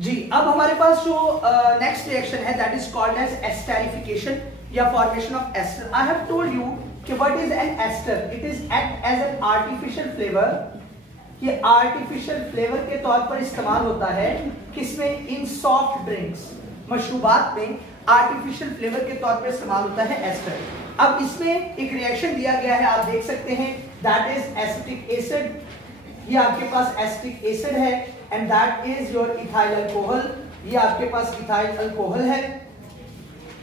जी, अब हमारे पास जो नेक्स्ट रिएक्शन है that is called as esterification या formation of ester. I have told you कि what is an ester, it is act as an artificial flavour. ये artificial flavour के तौर पर इस्तेमाल होता है किसमें, इन सॉफ्ट ड्रिंक्स, मशरूबात में आर्टिफिशियल फ्लेवर के तौर पर इस्तेमाल होता है एस्टर। अब इसमें एक रिएक्शन दिया गया है, आप देख सकते हैं, दैट इज एसिटिक एसिड। ये आपके पास एसिटिक एसिड है and that is your ethyl alcohol. ये आपके पास इथाइल अल्कोहल है।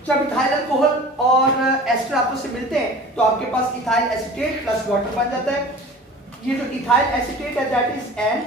जब इथाइल अल्कोहल और एस्टर आपस में मिलते हैं तो आपके पास इथाइल एसीटेट प्लस वाटर बन जाता है। ये जो इथाइल एसीटेट है दैट इज एन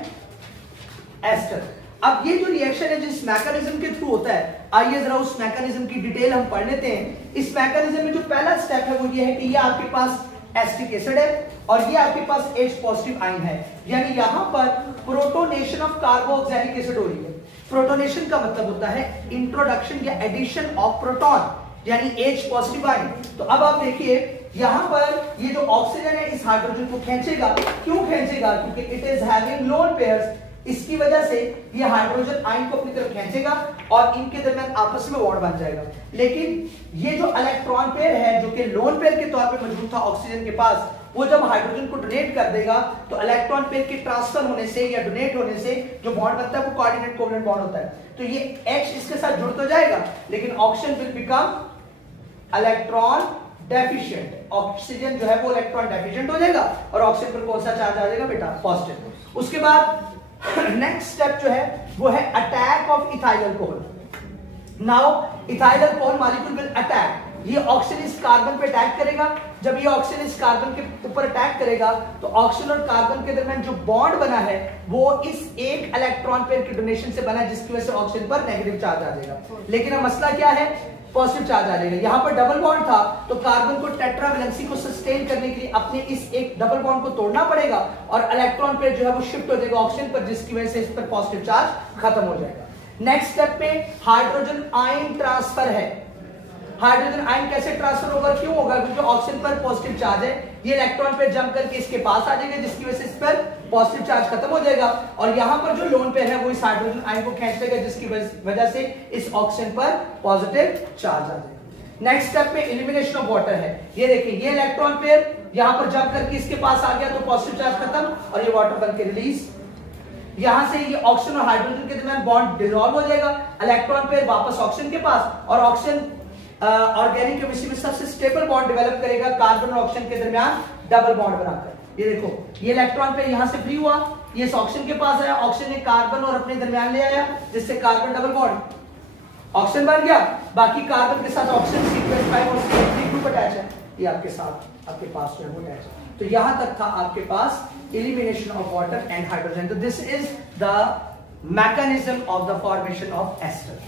एस्टर। अब ये जो रिएक्शन है जिस मैकेनिज्म के थ्रू होता है, आइए जरा उस मैकेनिज्म की डिटेल हम पढ़ लेते हैं। इस मैकेनिज्म में जो पहला स्टेप है वो ये है कि ये आपके पास एसिटिक एसिड है और ये आपके पास H पॉजिटिव आयन है, यानी यहां पर प्रोटोनेशन ऑफ कार्बोक्सिलिक एसिड हो रही है। प्रोटोनेशन का मतलब होता है इंट्रोडक्शन या एडिशन ऑफ प्रोटॉन, यानी H पॉजिटिव आयन। तो अब आप देखिए यहां पर ये जो ऑक्सीजन है इस हाइड्रोजन को खींचेगा। क्यों खींचेगा? क्योंकि it is having lone pairs. इसकी वजह से ये हाइड्रोजन आयन को अपनी तरफ खींचेगा और इनके दरमियान आपस में बॉन्ड बन जाएगा। लेकिन ये जो इलेक्ट्रॉन पेयर है जो कि लोन पेयर के तौर पे मौजूद था ऑक्सीजन के पास, वो जब हाइड्रोजन को डोनेट कर देगा तो इलेक्ट्रॉन पेयर के ट्रांसफर होने से या डोनेट होने से जो बॉन्ड बनता है वो कोऑर्डिनेट कोवलेंट बॉन्ड होता है। तो ये H इसके साथ जुड़ तो जाएगा लेकिन oxygen will become electron deficient. Oxygen जो है वो इलेक्ट्रॉन डेफिशिएंट हो जाएगा और ऑक्सीजन पर कौन सा चार्ज आ जाएगा बेटा? पॉजिटिव। उसके बाद नेक्स्ट स्टेप जो है वो है attack of ethyl alcohol. Now ethyl alcohol molecule will attack. ये ऑक्सीजन इस कार्बन पे अटैक करेगा। जब ये ऑक्सीजन इस कार्बन के ऊपर अटैक करेगा तो ऑक्सीजन और कार्बन के दरमियान जो बॉन्ड बना है वो इस एक इलेक्ट्रॉन पेयर की डोनेशन से बना है, जिसकी वजह से ऑक्सीजन पर नेगेटिव चार्ज आ जाएगा। लेकिन अब मसला क्या है? पॉजिटिव चार्ज आ जाएगा। यहां पर डबल बॉन्ड था तो कार्बन को टेट्रावैलेंसी को सस्टेन करने के लिए अपने इस एक डबल बॉन्ड को तोड़ना पड़ेगा और इलेक्ट्रॉन पेयर जो है वो शिफ्ट हो जाएगा ऑक्सीजन पर, जिसकी वजह से इस पर पॉजिटिव चार्ज खत्म हो जाएगा। नेक्स्ट स्टेप पे हाइड्रोजन आयन ट्रांसफर है। हाइड्रोजन आयन कैसे ट्रांसफर होगा? क्यों होगा? क्योंकि ऑक्सीजन पर पॉजिटिव चार्ज है। ये इलेक्ट्रॉन पे जंप करके इसके पास आ जाएगा, जिसकी वजह से इस पर पॉजिटिव चार्ज खत्म हो जाएगा और यहां पर जो लोन पेयर है वो इस हाइड्रोजन आयन को खींच लेगा, जिसकी वजह से इस ऑक्सीजन पर पॉजिटिव चार्ज आ जाएगा। नेक्स्ट स्टेप पे एलिमिनेशन ऑफ वाटर है। ये देखिए ये इलेक्ट्रॉन पेयर यहां पर जंप करके इसके पास आ गया तो पॉजिटिव चार्ज खत्म और ये वाटर बन के रिलीज। यहां से ये ऑक्सीजन और हाइड्रोजन के दरमियान बॉन्ड डिसॉल्व हो जाएगा। इलेक्ट्रॉन पेयर वापस ऑक्सीजन के पास और ऑक्सीजन ऑर्गेनिक केमिस्ट्री में सबसे स्टेबल बॉन्ड डेवलप करेगा कार्बन और ऑक्सीजन के दरमियान डबल बॉन्ड बनाकर। ये देखो ये इलेक्ट्रॉन पेयर यहां से फ्री हुआ, ये इस ऑक्सीजन के पास आया, ऑक्सीजन ने कार्बन और अपने दरमियान ले आया जिससे कार्बन डबल बॉन्ड ऑक्सीजन बन गया। बाकी कार्बन के साथ ऑक्सीजन C25 और CH3 ग्रुप अटैच है, ये आपके साथ आपके पास जो है वो अटैच है। तो यहां तक था आपके पास elimination of water and hydrogen. तो this is the mechanism of the formation of ester.